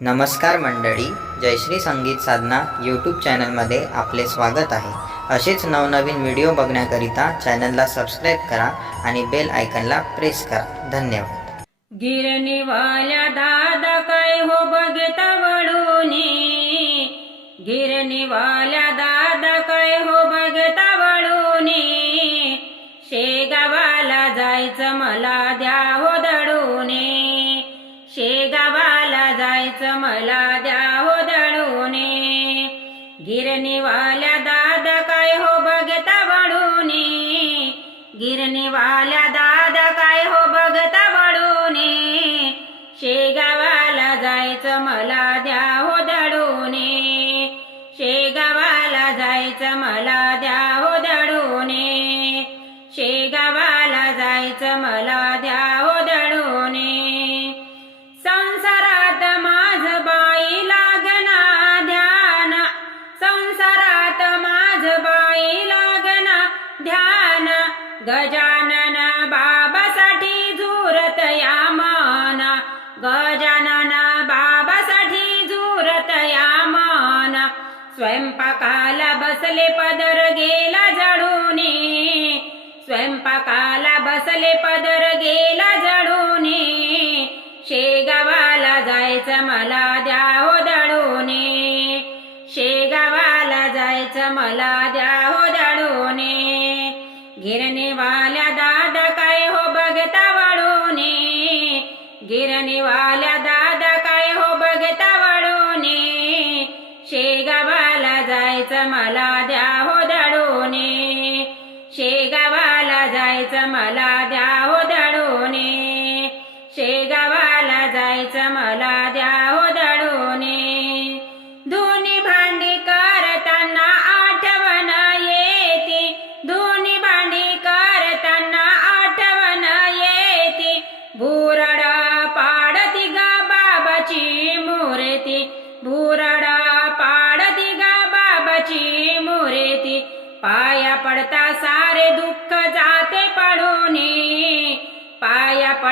नमस्कार मंडळी जयश्री संगीत साधना यूट्यूब चॅनलमध्ये आपले स्वागत आहे. असेच नवनवीन व्हिडिओ बघण्याकरिता चॅनलला सबस्क्राईब करा आणि बेल आयकनला प्रेस करा. धन्यवाद. गिरणीवाल्या दादा काय हो बघता वळून? गिरणीवाल्या दादा काय हो बघता वळून? शेगावाला जायचं मला मला द्या हो दडूने गिरणीवाल्या दादा काय हो बघता वळूनी. गिरणीवाल्या दादा काय हो बघता वळूने. शेगावाला जायचं मला द्या हो दडूने शेगावाला जायचं मला द्या हो दडूने शेगावाला जायचं मला गजानन बाबासाठी झुरत या मन गजानन बाबासाठी झुरत या मन स्वयंपाकाला बसले पदर गेला जडूने स्वयंपाकाला बसले पदर गेला जडूने शेगावाला जायचं मला द्या हो दडूने शेगावाला जायचं मला द्या गिरणीवाल्या दादा काय हो बघता वळून. शेगावाला जायचं मला द्या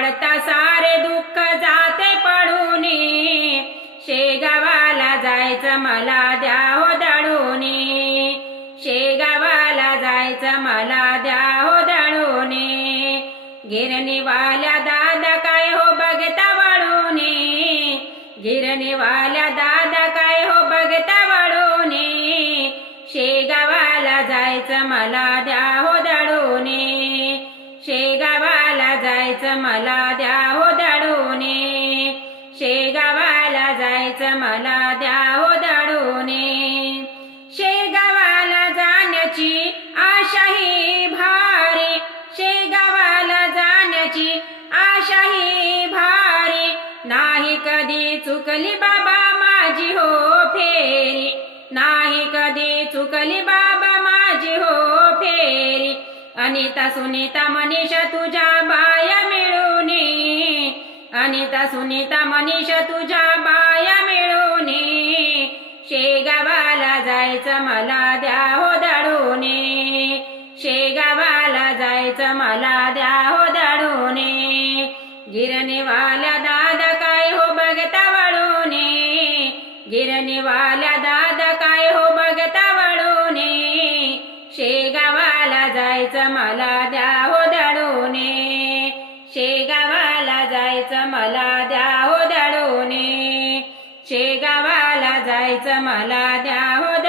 पडता सारे दुःख जाते पडून. शेगावाला जायचं मला द्या हो दळून. शेगावाला जायचं मला द्या हो दळून. गिरणीवाल्या दादा काय हो बघता वळून. गिरणीवाल्या दादा काय हो बघता वळून. शेगावाला जायचं मला मला द्या हो दडूने शेगावाला जायचं मला द्या हो दडूने शेगावाला जाण्याची आशाही भारी. शेगावाला जाण्याची आशाही भारी. नाही कधी चुकली बाबा माझी हो फेरी. नाही कधी चुक अनिता सुनीता मनीषा तुझ्या बाया मिळून. अनिता सुनीता मनीषा तुझ्या बाया मिळून. शेगावाला जायचं मला द्या हो दडूने शेगावाला जायचं मला द्या हो दडूने गिरणीवाल्या दादा काय हो बघता वळून गिरणीवाल्या दादा काय हो बघता जायचं मला द्या हो दडूने. शेगावाला जायचं मला द्या हो दडूने. शेगावाला जायचं मला द्या हो